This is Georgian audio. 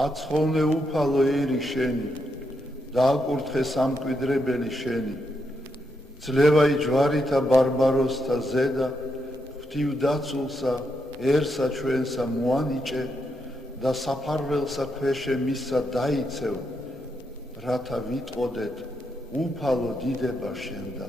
აცხოვნე უფალო ერი შენი, დააკურთხე სამკვიდრებელი შენი, ძლევაი ჯვარითა ბარბაროსთა ზედა, ღვთივ დაცულსა, ერსა ჩვენსა მოანიჭე და საფარველსა ქვეშე მისსა დაიცევ, რათა ვიტყოდეთ უფალო დიდება შენდა.